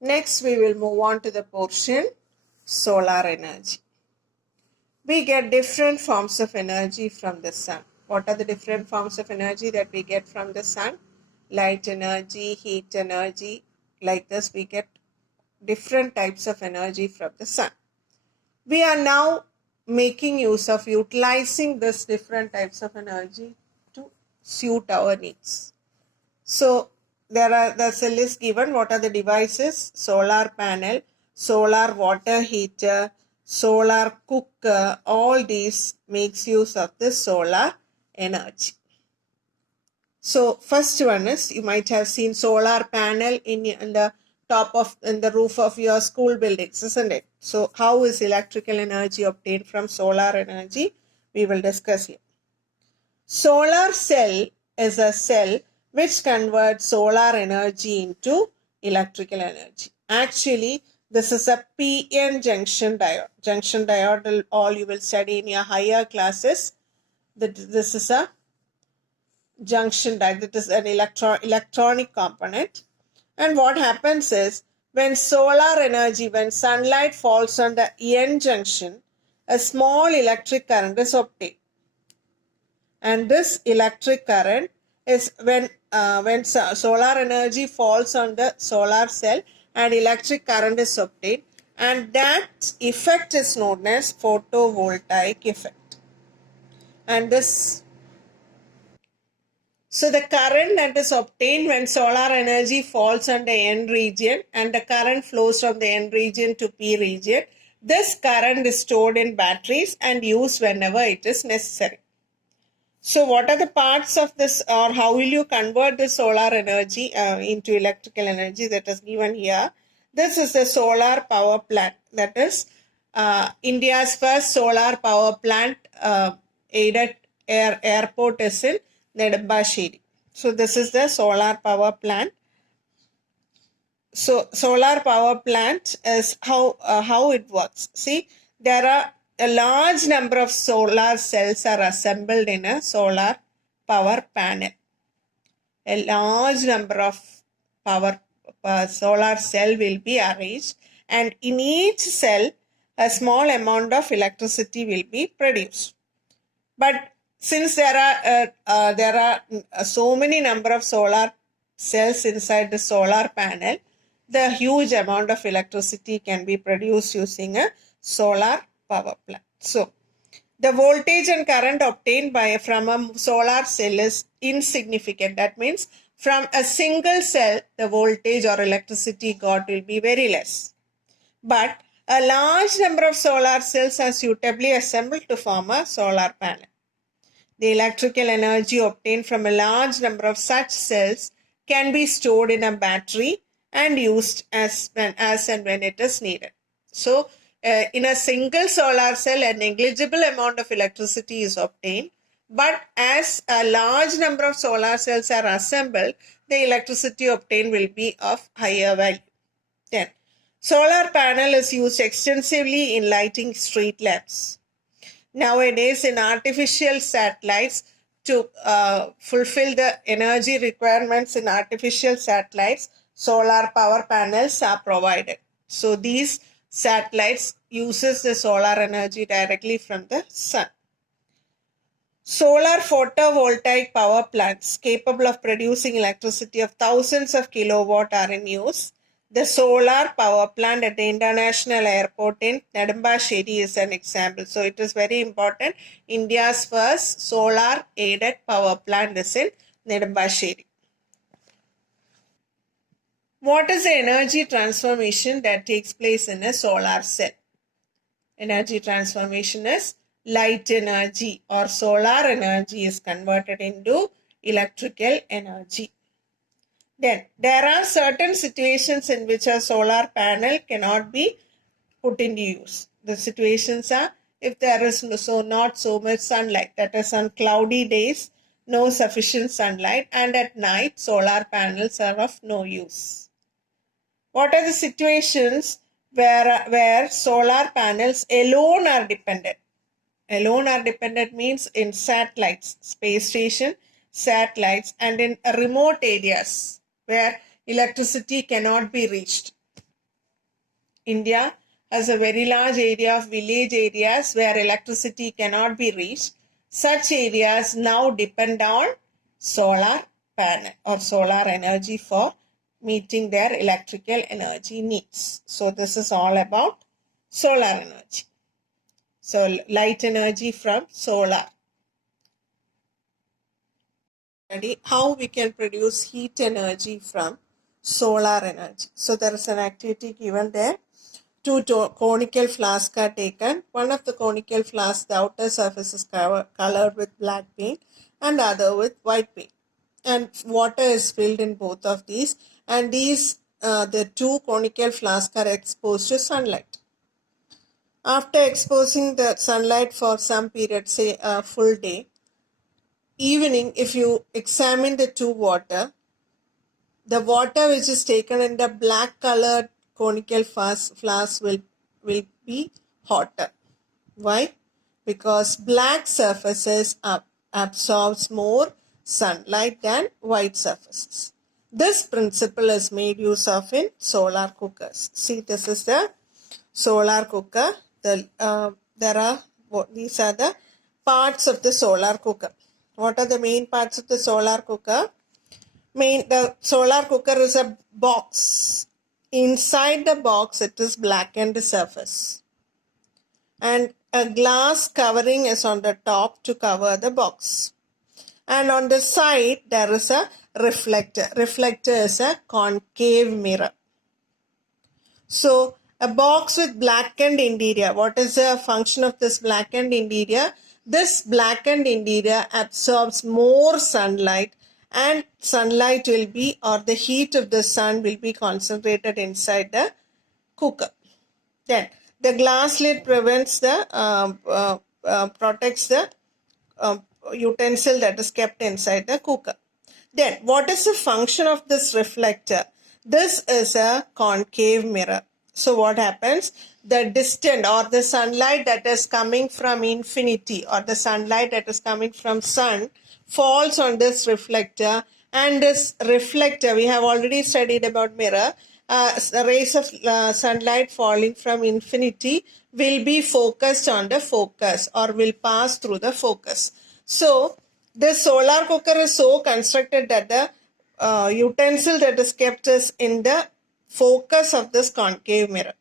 Next, we will move on to the portion solar energy. We get different forms of energy from the sun. What are the different forms of energy that we get from the sun? Light energy, heat energy. Like this, we get different types of energy from the sun. We are now making use of utilizing this different types of energy to suit our needs. So there's a list given. What are the devices? Solar panel, solar water heater, solar cooker. All these makes use of the solar energy. So first one is, you might have seen solar panel in the roof of your school buildings, isn't it? So how is electrical energy obtained from solar energy? We will discuss here. Solar cell is a cell which converts solar energy into electrical energy. Actually, this is a PN junction diode. Junction diode, all you will study in your higher classes. This is a junction diode. That is an electronic component. And what happens is, when solar energy, when sunlight falls on the N junction, a small electric current is obtained. And this electric current is when solar energy falls on the solar cell and electric current is obtained, and that effect is known as photovoltaic effect. And this, so the current that is obtained when solar energy falls on the N region and the current flows from the N region to P region, this current is stored in batteries and used whenever it is necessary. So what are the parts of this, or how will you convert the solar energy into electrical energy that is given here? This is the solar power plant. That is India's first solar power plant aided airport is in Nedambashiri. So this is the solar power plant. So solar power plant is how it works. See, there are a large number of solar cells are assembled in a solar power panel. A large number of solar cell will be arranged, and in each cell a small amount of electricity will be produced. But since there are so many number of solar cells inside the solar panel, the huge amount of electricity can be produced using a solar power plant. So the voltage and current obtained from a solar cell is insignificant. That means from a single cell, the voltage or electricity got will be very less. But a large number of solar cells are suitably assembled to form a solar panel. The electrical energy obtained from a large number of such cells can be stored in a battery and used as and when it is needed. So, in a single solar cell, a negligible amount of electricity is obtained, but as a large number of solar cells are assembled, the electricity obtained will be of higher value. 10. Solar panel is used extensively in lighting street lamps. Nowadays, in artificial satellites, to fulfill the energy requirements in artificial satellites, solar power panels are provided. So these satellites uses the solar energy directly from the sun. Solar photovoltaic power plants capable of producing electricity of thousands of kilowatt are in use. The solar power plant at the international airport in Nedambashiri is an example. So it is very important. India's first solar aided power plant is in Nedambashiri. What is the energy transformation that takes place in a solar cell? Energy transformation is light energy or solar energy is converted into electrical energy. Then there are certain situations in which a solar panel cannot be put into use. The situations are if there is not so much sunlight, that is on cloudy days, no sufficient sunlight, and at night solar panels are of no use. What are the situations where solar panels alone are dependent? Alone are dependent means in satellites, space station, satellites, and in remote areas where electricity cannot be reached. India has a very large area of village areas where electricity cannot be reached. Such areas now depend on solar panel or solar energy for meeting their electrical energy needs. So this is all about solar energy. So light energy from solar. How we can produce heat energy from solar energy. So there is an activity given there. Two conical flasks are taken. One of the conical flasks, the outer surface is colored with black paint and the other with white paint. And water is filled in both of these. And the two conical flasks are exposed to sunlight. After exposing the sunlight for some period, say a full day, evening, if you examine the two water, the water which is taken in the black colored conical flask will be hotter. Why? Because black surfaces absorbs more sunlight than white surfaces. This principle is made use of in solar cookers. See, this is the solar cooker. These are the parts of the solar cooker. What are the main parts of the solar cooker? The solar cooker is a box. Inside the box, it is blackened surface. And a glass covering is on the top to cover the box. And on the side, there is a reflector. Reflector is a concave mirror. So, a box with blackened interior. What is the function of this blackened interior? This blackened interior absorbs more sunlight, and sunlight will be, or the heat of the sun will be concentrated inside the cooker. Then the glass lid protects the utensil that is kept inside the cooker. Then what is the function of this reflector? This is a concave mirror. So what happens? The distant or the sunlight that is coming from infinity or the sunlight that is coming from sun falls on this reflector, and this reflector, we have already studied about mirror, rays of sunlight falling from infinity will be focused on the focus or will pass through the focus. So the solar cooker is so constructed that the utensil that is kept is in the focus of this concave mirror.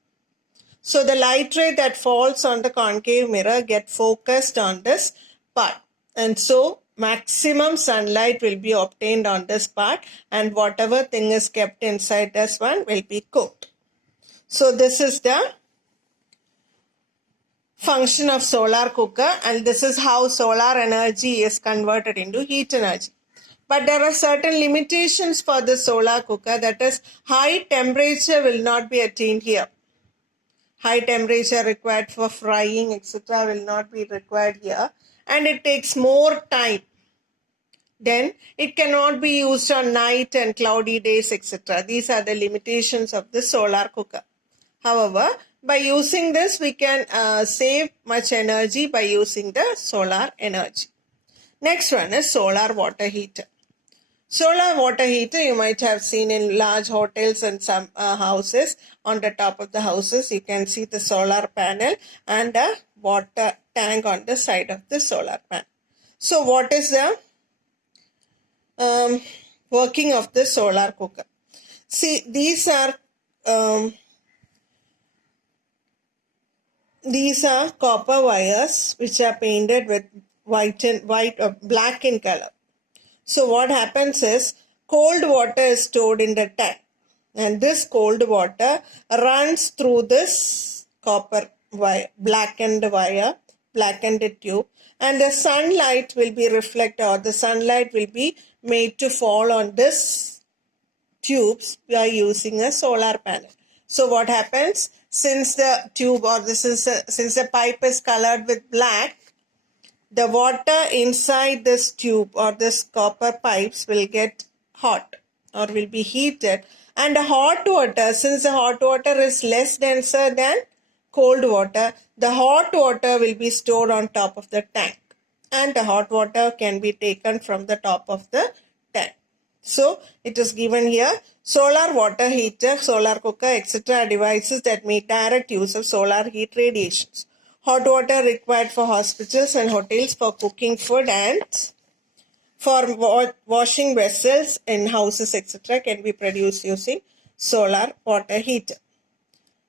So the light ray that falls on the concave mirror get focused on this part, and so maximum sunlight will be obtained on this part, and whatever thing is kept inside this one will be cooked. So this is the function of solar cooker, and this is how solar energy is converted into heat energy. But there are certain limitations for the solar cooker, that is, high temperature will not be attained here. High temperature required for frying, etc. will not be required here, and it takes more time. Then it cannot be used on night and cloudy days, etc. These are the limitations of the solar cooker. However, by using this, we can save much energy by using the solar energy. Next one is solar water heater. Solar water heater you might have seen in large hotels and some houses. On the top of the houses, you can see the solar panel and a water tank on the side of the solar panel. So what is the working of the solar cooker? See, these are copper wires which are painted with black in color. So what happens is, cold water is stored in the tank, and this cold water runs through this copper wire, blackened tube, and the sunlight will be reflected, or the sunlight will be made to fall on this tubes by using a solar panel. So what happens? Since the tube since the pipe is colored with black, the water inside this tube or this copper pipes will get hot or will be heated, and the hot water, since the hot water is less denser than cold water, the hot water will be stored on top of the tank, and the hot water can be taken from the top of the tank. So it is given here. Solar water heater, solar cooker, etc. are devices that make direct use of solar heat radiations. Hot water required for hospitals and hotels for cooking food and for washing vessels in houses, etc. can be produced using solar water heater.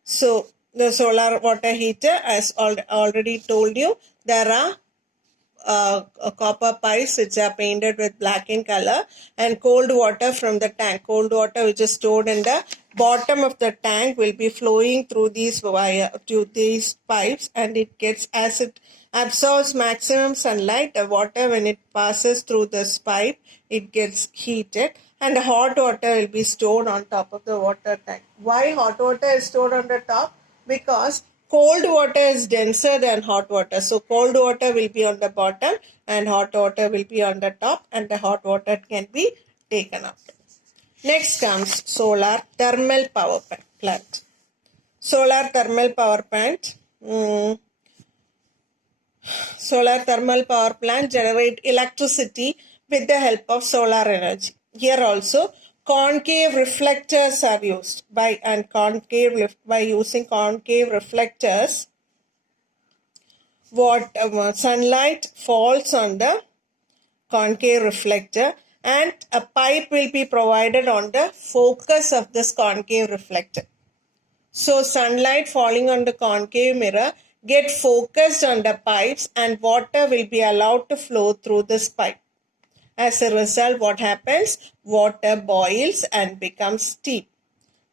So the solar water heater, as already told you, there are copper pipes which are painted with black in color, and cold water from the tank. Cold water which is stored in the bottom of the tank will be flowing through these pipes, and it gets, as it absorbs maximum sunlight, the water, when it passes through this pipe, it gets heated, and hot water will be stored on top of the water tank. Why hot water is stored on the top? Because cold water is denser than hot water. So cold water will be on the bottom and hot water will be on the top, and the hot water can be taken up. Next comes solar thermal power plant. Solar thermal power plant. Solar thermal power plant generate electricity with the help of solar energy. Here also concave reflectors are used. By using concave reflectors, sunlight falls on the concave reflector, and a pipe will be provided on the focus of this concave reflector. So sunlight falling on the concave mirror get focused on the pipes, and water will be allowed to flow through this pipe. As a result, what happens? Water boils and becomes steam.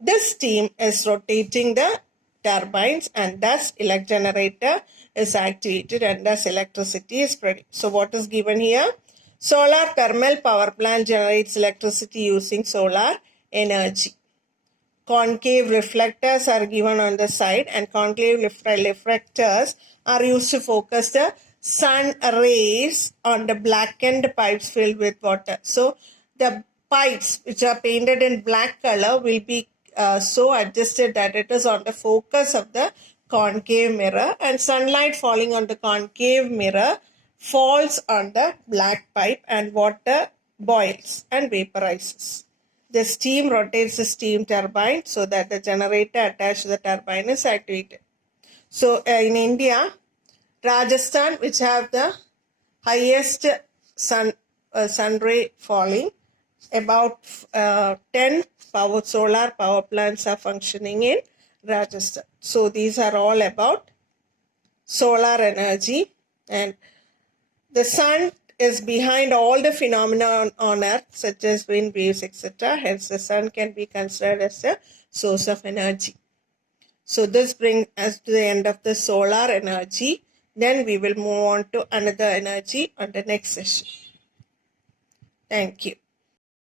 This steam is rotating the turbines, and thus elect generator is activated, and thus electricity is produced. So what is given here? Solar thermal power plant generates electricity using solar energy. Concave reflectors are given on the side, and concave reflectors are used to focus the sun rays on the blackened pipes filled with water. So the pipes which are painted in black color will be so adjusted that it is on the focus of the concave mirror, and sunlight falling on the concave mirror falls on the black pipe, and water boils and vaporizes. The steam rotates the steam turbine so that the generator attached to the turbine is activated. So in India, Rajasthan, which have the highest sun ray falling, about 10 solar power plants are functioning in Rajasthan. So these are all about solar energy, and the sun is behind all the phenomena on Earth, such as wind, waves, etc. Hence, the sun can be considered as a source of energy. So this brings us to the end of the solar energy. Then we will move on to another energy on the next session. Thank you.